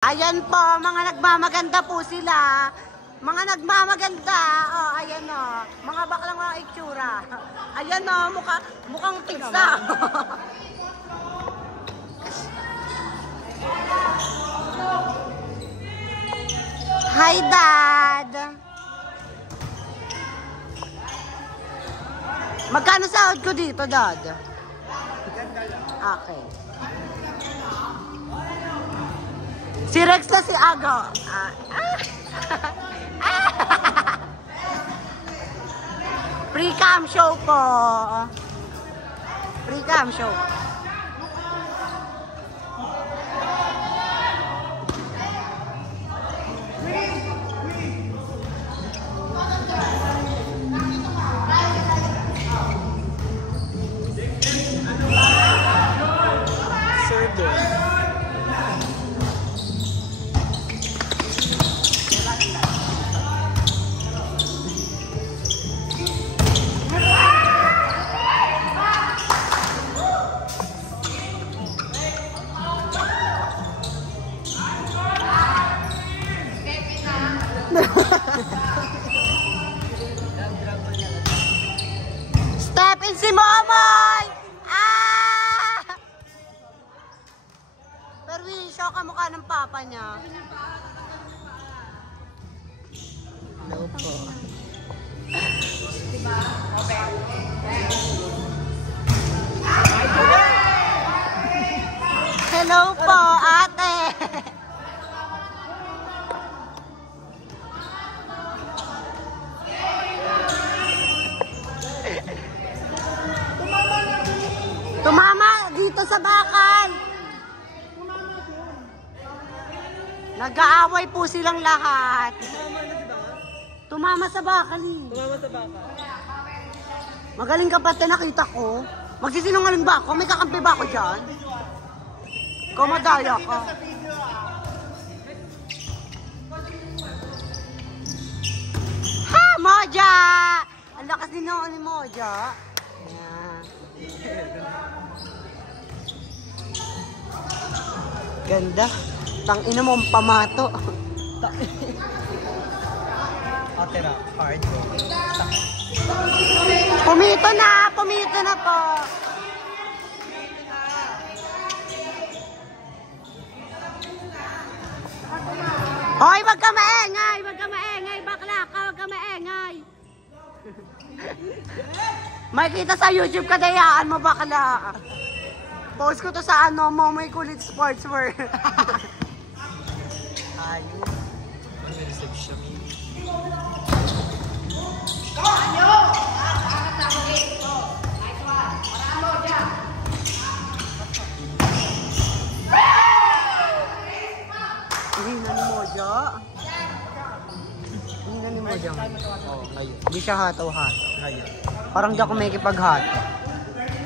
Ayan po, mga nagmamaganda po sila. Mga nagmamaganda. Oh, ayan o. Mga baklang mga itsura. Ayan o, mukhang pizza. Hi, Dad. Magkano sahod ko dito, Dad? Okay. Si Rex na si Ago. Free cam show po. Free cam show. Step in si Momoy! Perwisyo, kamukha ng papa niya. Hello po. Hello po, ate. Tumama dito sa bakal. Nag-aaway po silang lahat. Tumama sa bakal eh. Tumama sa bakal. Magaling ka pa, nakita ko. Magsisinungaling ba ako? May kakampi ba ako dyan? Kumadaya ka. Ha, Moja! Ang lakas din ako ni Moja. Ayan. Ganda. Tangina mo ang pamato. Atera, hard. Pumito na po. Hoy, wag ka maengay, bakla ka, wag ka maengay. Makikita sa YouTube kadayaan mo, bakla. Post ko to sa Momoy Kulit Sportswear. Ayun. May reception. Hina ni Moja. Hina ni Moja. Oo, ngayon. Hindi siya hataw-hataw. Ngayon. Parang di ako may kipag-hataw.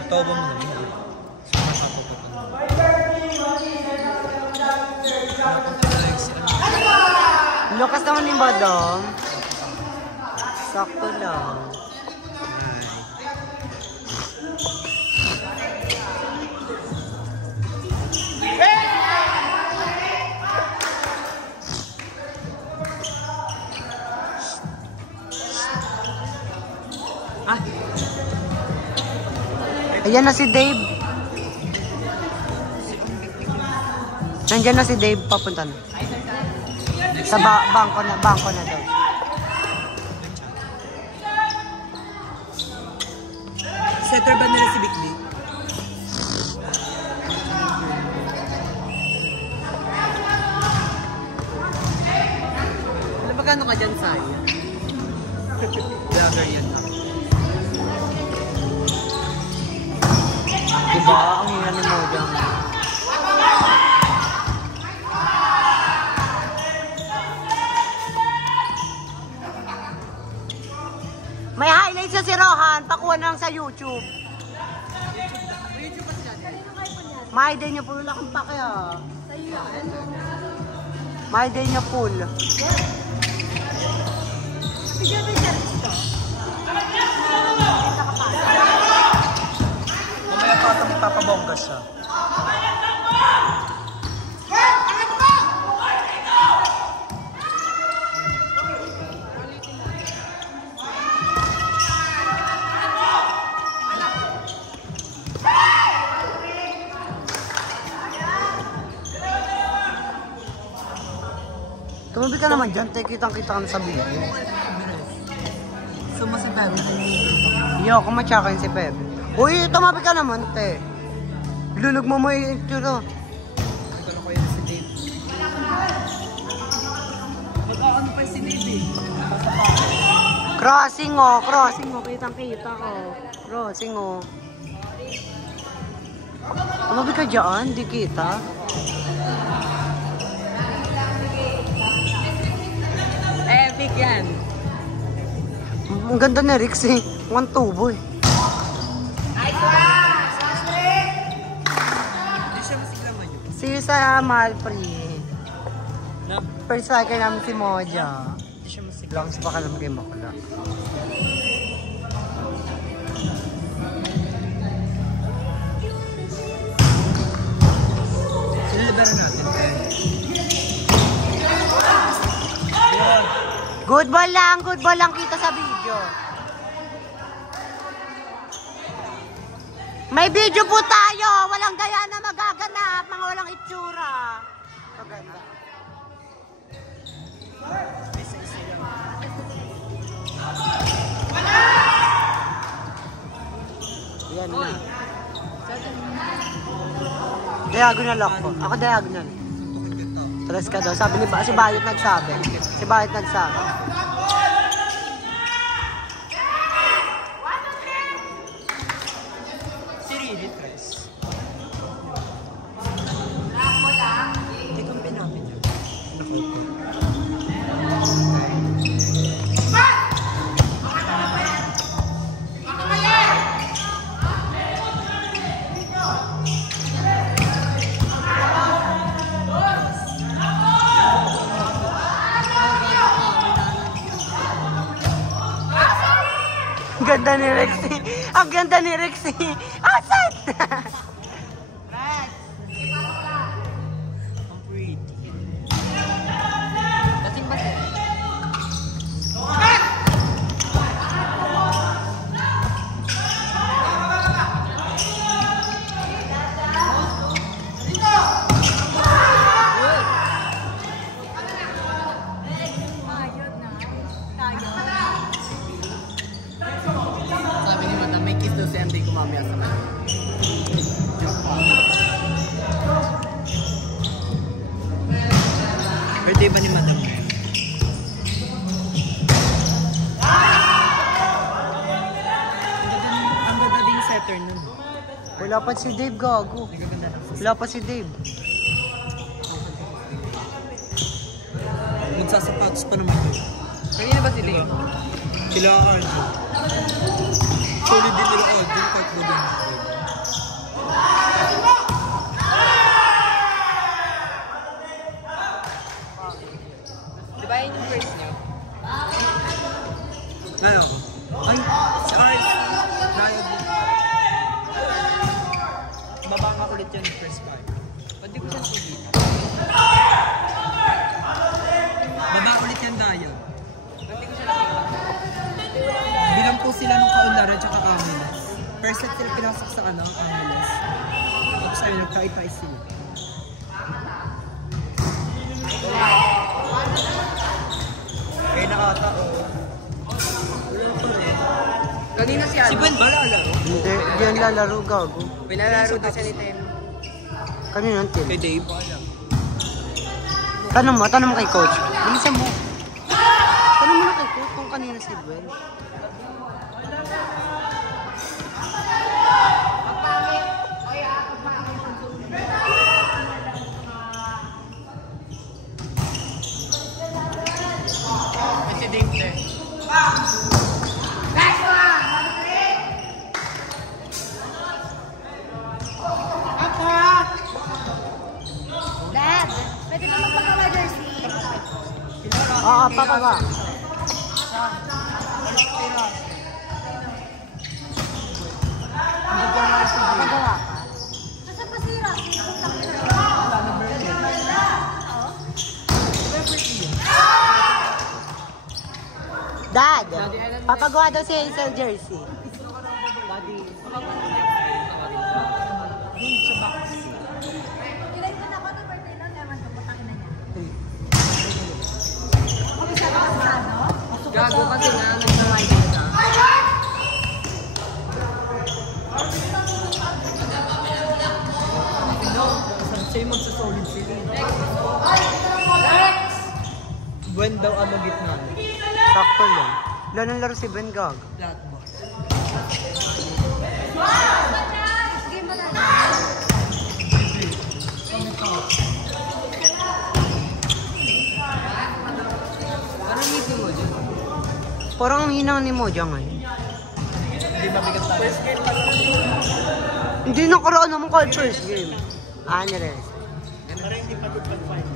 Totoo ba mo na yun? Lukas naman ni Badong. Sakto lang. Ayan na si Dave. Nandiyan na si Dave, papunta na. Sa bangko na daw. Setter ba nila si Bigli? Ano ba gano'n ka dyan, Sai? Vlogger yan. Diba? Ang hina ni Moja. May highlights sa si Rohan, pakuha na lang sa YouTube. May day niya full lang pa kaya. May day niya full. Mamaya pa ito, papabongga siya. Tumabi ka naman dyan, te. Kitang-kita ka na sa video. Suma si Pepe. Yo, kumatsaka yun si Pepe. Uy, tumabi ka naman, te. Lunog mo mo yung itsura. Nagkano ko yun si Dave. Mag-aano pa si Dave eh. Crossing oh, crossing oh. Kitang-kita ko. Crossing oh. Tumabi ka dyan, di kita. Epic yan. Ang ganda ni Rix eh. One tubo eh. Hindi siya masiglaman yun. See you sa Malpri. Na? First cycle namin si Moja. Hindi siya masiglaman. Vlogs baka naman kay Makla. Sinilibaran natin. Good ball lang kita sa video. May video po tayo. Walang daya na magaganap. Mga walang itsura. Maganda. Yan na. Diagonal ako. Ako diagonal. Tres ka daw. Sabi ni si Bayot nagsabi. Si Bayot nagsabi. Si Riri, tres. Tekong pinapin niya. Ang ganda ni Rexy. Ang ganda ni Rexy. Asan? Ang pretty. Dating ba siya? Sabi ni Madam, may kiss daw si Andy kumamaya sa kanya. Birthday ba ni Madam? Ang ganda din setter nun. Wala pa si Dave, gago. Nagaganda lang. Wala pa si Dave. Magsasapatos pa naman yun. Kanina ba si Dave? Sila Arjo. Solid din nila Arjo kahit mo din. Diba yun yung first niya? Ano ako? Ay! Si Ars! Naya din. Baba nga ulit yan yung first five. Pwede ko siya sige. Baba ulit yan tayo. Pwede ko siya bilang po sila nung kaunlaran tsaka Camelas. First set sila pinasok sa Camelas. Tapos ayun, nagkaipa sila. Ay, nakatao. Kanina si Si Ben ba lalaro? Hindi, di yan lalaro, gago. Pinalaro daw siya ni Tem. Kanino ang team? Kay Dave. Tanong mo kay coach. Bilisan mo. Tanong mo na kay coach kung kanino si Gwen. Si Dave there. Dad, pwede ba magpagawa jersey? Oo, papaba. Papagawa ka. Nasa pasira. Dad, papagawa daw si Hazel jersey. Ilan ko na ako, birthday lang naman ito, putangin na niya. Gago kasi nga, nagsa-rider ka. Sa'yo magsa-solid sila. Buwan daw ano gitna. Sakto lang. Wala nang laro si Ben Gag. Flat box. Game mo na. Anong meeting mo dyan? Parang ang hinang ni Moja ngayon. Hindi mabigat tayo. Hindi nakaraan naman kahit first game. Anyres. Parang hindi pa good pag-fight.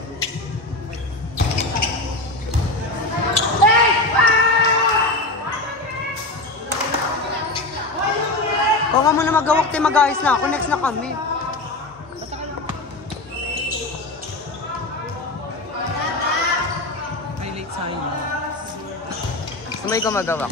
Kung ka muna magawak tayo mag-ayos na ako, next na kami. May late sign. Sumay ko magawak.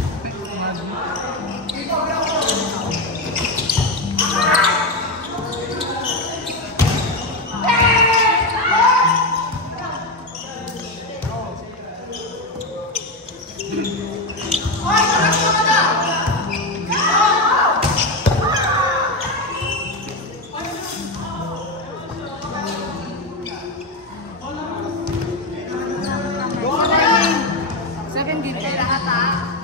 Second game. Lahat ah.